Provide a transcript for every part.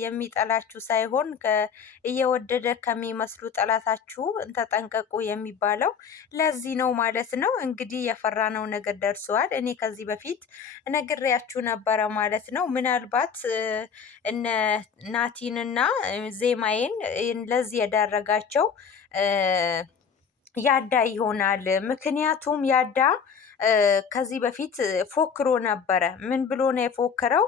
የሚጠላችሁ ሳይሆን እየወደደ ከሚመስሉ ጠላታችሁ ተጠንቀቁ የሚባለው ለዚህ ነው ማለት ነው። እንግዲህ የፈራነው ነገር ደርሰዋል። እኔ ከዚህ በፊት ነግሬያችሁ ነበረ ማለት ነው። ምናልባት እነ ናቲንና ዜማዬን ለዚህ የዳረጋቸው ያዳ ይሆናል። ምክንያቱም ያዳ ከዚህ በፊት ፎክሮ ነበረ። ምን ብሎ ነው የፎከረው?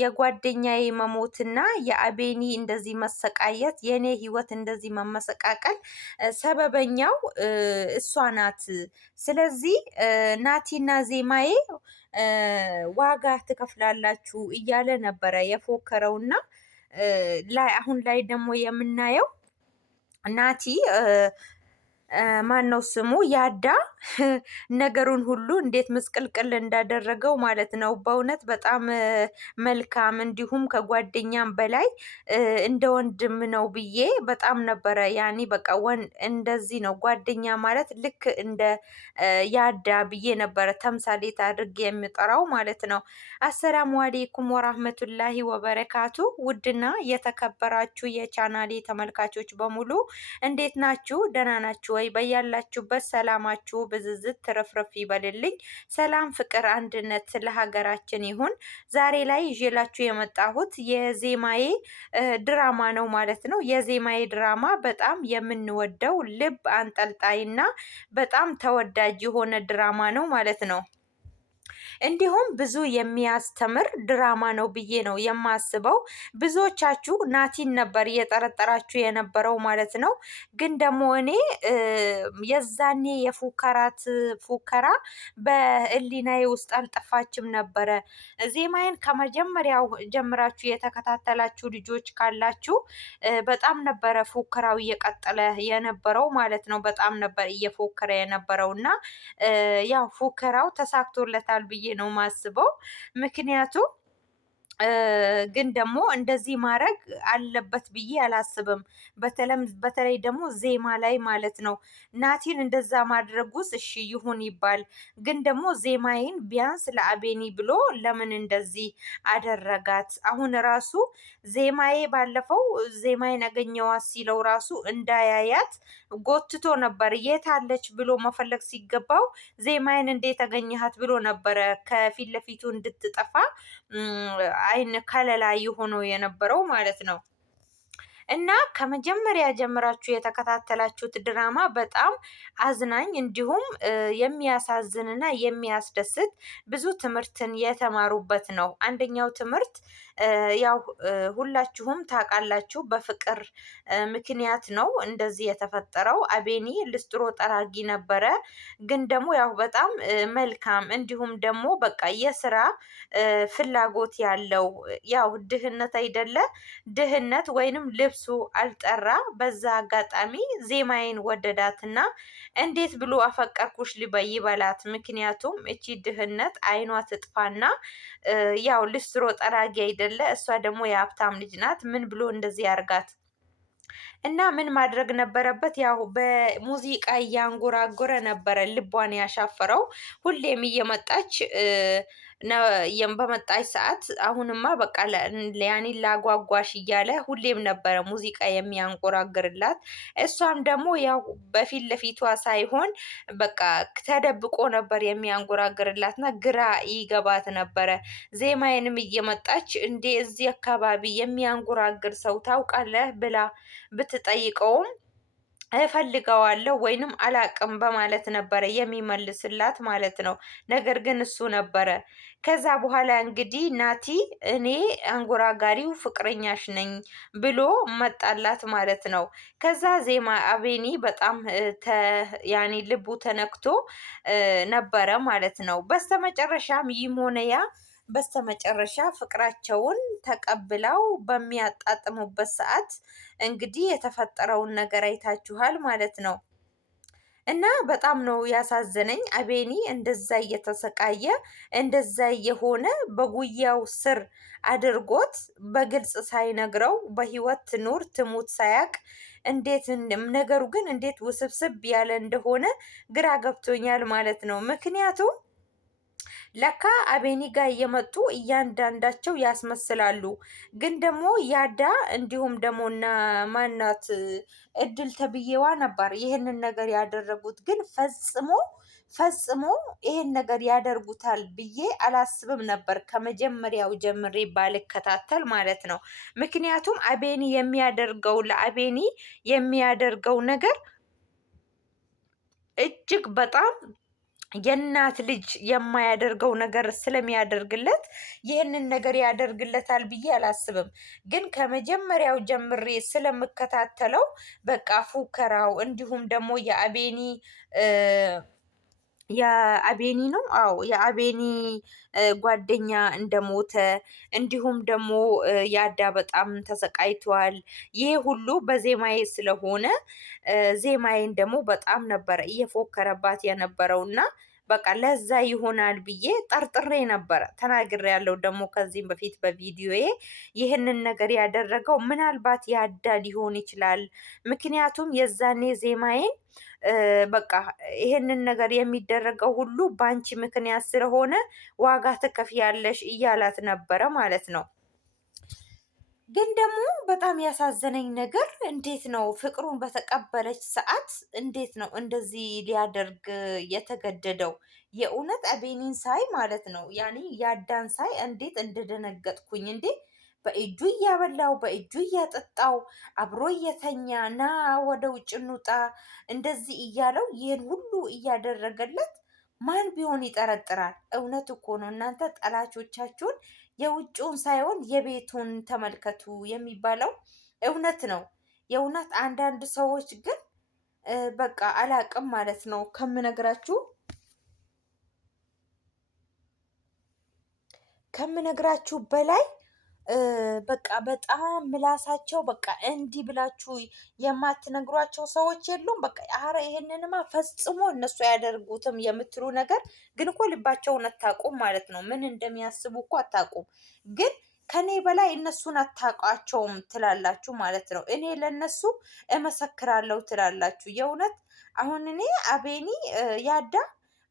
የጓደኛዬ መሞትና የአቤኒ እንደዚህ መሰቃየት፣ የኔ ህይወት እንደዚህ መመሰቃቀል ሰበበኛው እሷ ናት። ስለዚህ ናቲና ዜማዬ ዋጋ ትከፍላላችሁ እያለ ነበረ የፎከረውና አሁን ላይ ደግሞ የምናየው ናቲ ማነው ስሙ ያዳ ነገሩን ሁሉ እንዴት ምስቅልቅል እንዳደረገው ማለት ነው። በእውነት በጣም መልካም እንዲሁም ከጓደኛም በላይ እንደ ወንድም ነው ብዬ በጣም ነበረ ያኔ በቃ እንደዚህ ነው ጓደኛ ማለት ልክ እንደ ያዳ ብዬ ነበረ ተምሳሌት አድርጌ የሚጠራው ማለት ነው። አሰላሙ አሌይኩም ወራህመቱላሂ ወበረካቱ። ውድና የተከበራችሁ የቻናሌ ተመልካቾች በሙሉ እንዴት ናችሁ? ደህና ናችሁ ወይ? በያላችሁበት ሰላማችሁ ብዝዝት ትርፍርፍ ይበልልኝ። ሰላም፣ ፍቅር፣ አንድነት ለሀገራችን ይሁን። ዛሬ ላይ ይዤላችሁ የመጣሁት የዜማዬ ድራማ ነው ማለት ነው። የዜማዬ ድራማ በጣም የምንወደው ልብ አንጠልጣይና በጣም ተወዳጅ የሆነ ድራማ ነው ማለት ነው። እንዲሁም ብዙ የሚያስተምር ድራማ ነው ብዬ ነው የማስበው። ብዙዎቻችሁ ናቲን ነበር እየጠረጠራችሁ የነበረው ማለት ነው። ግን ደግሞ እኔ የዛኔ ፉከራ በህሊናዬ ውስጥ አልጠፋችም ነበረ። ዜማዬን ከመጀመሪያው ጀምራችሁ የተከታተላችሁ ልጆች ካላችሁ በጣም ነበረ ፉከራው እየቀጠለ የነበረው ማለት ነው። በጣም ነበር እየፎከረ የነበረው እና ያው ፉከራው ተሳክቶለታል ብዬ ነው ማስበው። ምክንያቱም ግን ደግሞ እንደዚህ ማድረግ አለበት ብዬ አላስብም። በተለይ ደግሞ ዜማ ላይ ማለት ነው። ናቲን እንደዛ ማድረጉስ እሺ ይሁን ይባል፣ ግን ደግሞ ዜማዬን ቢያንስ ለአቤኒ ብሎ ለምን እንደዚህ አደረጋት? አሁን ራሱ ዜማዬ ባለፈው ዜማዬን አገኘዋት ሲለው ራሱ እንዳያያት ጎትቶ ነበር። የት አለች ብሎ መፈለግ ሲገባው ዜማዬን እንዴት አገኘሃት ብሎ ነበረ ከፊት ለፊቱ እንድትጠፋ አይን ከለላ ሆኖ የነበረው ማለት ነው። እና ከመጀመሪያ ጀምራችሁ የተከታተላችሁት ድራማ በጣም አዝናኝ እንዲሁም የሚያሳዝንና የሚያስደስት ብዙ ትምህርትን የተማሩበት ነው። አንደኛው ትምህርት ያው ሁላችሁም ታውቃላችሁ፣ በፍቅር ምክንያት ነው እንደዚህ የተፈጠረው። አቤኒ ልስጥሮ ጠራጊ ነበረ፣ ግን ደግሞ ያው በጣም መልካም እንዲሁም ደግሞ በቃ የስራ ፍላጎት ያለው ያው ድህነት አይደለ ድህነት ወይንም ልብሱ አልጠራ። በዛ አጋጣሚ ዜማዬን ወደዳትና እንዴት ብሎ አፈቀርኩሽ ይበላት። ምክንያቱም እቺ ድህነት አይኗ ትጥፋና ያው ልስትሮ ጠራጊ አይደለ፣ እሷ ደግሞ የሀብታም ልጅ ናት። ምን ብሎ እንደዚህ ያርጋት እና ምን ማድረግ ነበረበት? ያው በሙዚቃ እያንጎራጎረ ነበረ ልቧን ያሻፈረው። ሁሌም እየመጣች በመጣች ሰዓት አሁንማ በቃ ያኔ ላጓጓሽ እያለ ሁሌም ነበረ ሙዚቃ የሚያንጎራግርላት። እሷም ደግሞ ያው በፊት ለፊቷ ሳይሆን በቃ ተደብቆ ነበር የሚያንጎራግርላትና ግራ ይገባት ነበረ። ዜማዬንም እየመጣች እንዴ እዚህ አካባቢ የሚያንጎራግር ሰው ታውቃለህ ብላ ብትጠይቀውም እፈልገዋለሁ ወይንም አላቅም በማለት ነበረ የሚመልስላት ማለት ነው። ነገር ግን እሱ ነበረ። ከዛ በኋላ እንግዲህ ናቲ እኔ አንጎራጋሪው ፍቅረኛሽ ነኝ ብሎ መጣላት ማለት ነው። ከዛ ዜማ አቤኒ በጣም ያኔ ልቡ ተነክቶ ነበረ ማለት ነው። በስተመጨረሻም ይሞነያ በስተመጨረሻ ፍቅራቸውን ተቀብለው በሚያጣጥሙበት ሰዓት እንግዲህ የተፈጠረውን ነገር አይታችኋል ማለት ነው። እና በጣም ነው ያሳዘነኝ። አቤኒ እንደዛ እየተሰቃየ እንደዛ እየሆነ በጉያው ስር አድርጎት በግልጽ ሳይነግረው በህይወት ትኑር ትሙት ሳያቅ እንዴት ነገሩ ግን እንዴት ውስብስብ ያለ እንደሆነ ግራ ገብቶኛል ማለት ነው። ምክንያቱም ለካ አቤኒ ጋር እየመጡ እያንዳንዳቸው ያስመስላሉ። ግን ደግሞ ያዳ እንዲሁም ደግሞ እና ማናት እድል ተብዬዋ ነበር ይህንን ነገር ያደረጉት። ግን ፈጽሞ ይሄን ነገር ያደርጉታል ብዬ አላስብም ነበር ከመጀመሪያው ጀምሬ ባልከታተል ማለት ነው። ምክንያቱም አቤኒ ለአቤኒ የሚያደርገው ነገር እጅግ በጣም የእናት ልጅ የማያደርገው ነገር ስለሚያደርግለት ይህንን ነገር ያደርግለታል ብዬ አላስብም። ግን ከመጀመሪያው ጀምሬ ስለምከታተለው በቃ ፉከራው እንዲሁም ደግሞ የአቤኒ ነው። አዎ የአቤኒ ጓደኛ እንደሞተ እንዲሁም ደግሞ ያዳ በጣም ተሰቃይቷል። ይሄ ሁሉ በዜማዬ ስለሆነ ዜማዬን ደግሞ በጣም ነበረ እየፎከረባት የነበረውና በቃ ለዛ ይሆናል ብዬ ጠርጥሬ ነበረ ተናግሬያለሁ። ደግሞ ከዚህም በፊት በቪዲዮዬ ይህንን ነገር ያደረገው ምናልባት ያዳ ሊሆን ይችላል። ምክንያቱም የዛኔ ዜማዬን በቃ ይሄንን ነገር የሚደረገው ሁሉ በአንቺ ምክንያት ስለሆነ ዋጋ ትከፍያለሽ እያላት ነበረ ማለት ነው። ግን ደግሞ በጣም ያሳዘነኝ ነገር እንዴት ነው ፍቅሩን በተቀበለች ሰዓት እንዴት ነው እንደዚህ ሊያደርግ የተገደደው? የእውነት አቤኒን ሳይ ማለት ነው ያኔ ያዳን ሳይ እንዴት እንደደነገጥኩኝ እንዴ! በእጁ እያበላው በእጁ እያጠጣው አብሮ እየተኛ ና ወደ ውጭ እንውጣ እንደዚህ እያለው ይህን ሁሉ እያደረገለት ማን ቢሆን ይጠረጥራል? እውነት እኮ ነው እናንተ ጠላቾቻችሁን የውጭውን ሳይሆን የቤቱን ተመልከቱ የሚባለው እውነት ነው። የእውነት አንዳንድ ሰዎች ግን በቃ አላቅም ማለት ነው ከምነግራችሁ በላይ በቃ በጣም ምላሳቸው በቃ እንዲህ ብላችሁ የማትነግሯቸው ሰዎች የሉም። በቃ አረ ይሄንንማ ፈጽሞ እነሱ አያደርጉትም የምትሉ ነገር ግን እኮ ልባቸውን አታውቁም ማለት ነው። ምን እንደሚያስቡ እኮ አታውቁም። ግን ከኔ በላይ እነሱን አታውቋቸውም ትላላችሁ ማለት ነው። እኔ ለነሱ እመሰክራለሁ ትላላችሁ። የእውነት አሁን እኔ አቤኒ ያዳ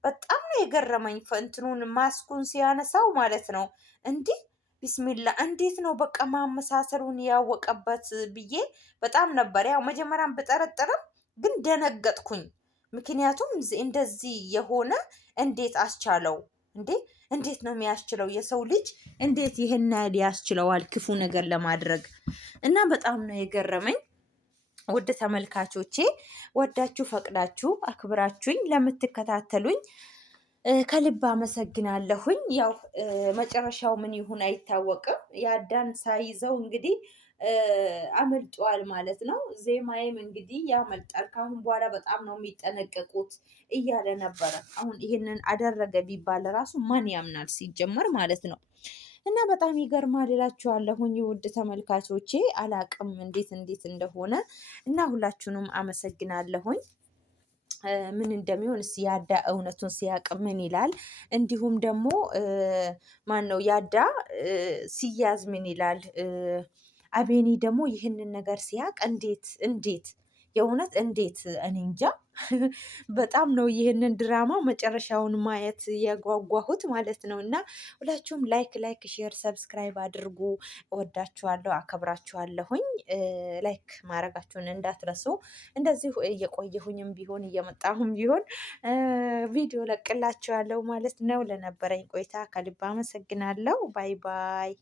በጣም ነው የገረመኝ። እንትኑን ማስኩን ሲያነሳው ማለት ነው እንዲህ ቢስሚላ እንዴት ነው በቃ ማመሳሰሉን ያወቀበት ብዬ በጣም ነበር። ያው መጀመሪያም ብጠረጥርም ግን ደነገጥኩኝ። ምክንያቱም እንደዚህ የሆነ እንዴት አስቻለው እንዴ? እንዴት ነው የሚያስችለው? የሰው ልጅ እንዴት ይህን ያህል ያስችለዋል ክፉ ነገር ለማድረግ? እና በጣም ነው የገረመኝ። ውድ ተመልካቾቼ ወዳችሁ ፈቅዳችሁ አክብራችሁኝ ለምትከታተሉኝ ከልብ አመሰግናለሁኝ። ያው መጨረሻው ምን ይሁን አይታወቅም። ያዳን ሳይዘው እንግዲህ አመልጧል ማለት ነው። ዜማዬም እንግዲህ ያመልጣል ካሁን በኋላ በጣም ነው የሚጠነቀቁት እያለ ነበረ። አሁን ይህንን አደረገ ቢባል ራሱ ማን ያምናል ሲጀመር ማለት ነው። እና በጣም ይገርማል እላችኋለሁኝ ውድ ተመልካቾቼ። አላቅም እንዴት እንደሆነ እና ሁላችሁንም አመሰግናለሁኝ። ምን እንደሚሆን ያዳ እውነቱን ሲያቅ ምን ይላል? እንዲሁም ደግሞ ማን ነው ያዳ ሲያዝ ምን ይላል? አቤኒ ደግሞ ይህንን ነገር ሲያቅ እንዴት የእውነት እንዴት እኔ እንጃ። በጣም ነው ይህንን ድራማ መጨረሻውን ማየት ያጓጓሁት ማለት ነው። እና ሁላችሁም ላይክ ሼር ሰብስክራይብ አድርጉ። እወዳችኋለሁ አከብራችኋለሁኝ። ላይክ ማድረጋችሁን እንዳትረሱ። እንደዚሁ እየቆየሁኝም ቢሆን እየመጣሁም ቢሆን ቪዲዮ ለቅላችኋለሁ ማለት ነው። ለነበረኝ ቆይታ ከልብ አመሰግናለሁ። ባይ ባይ።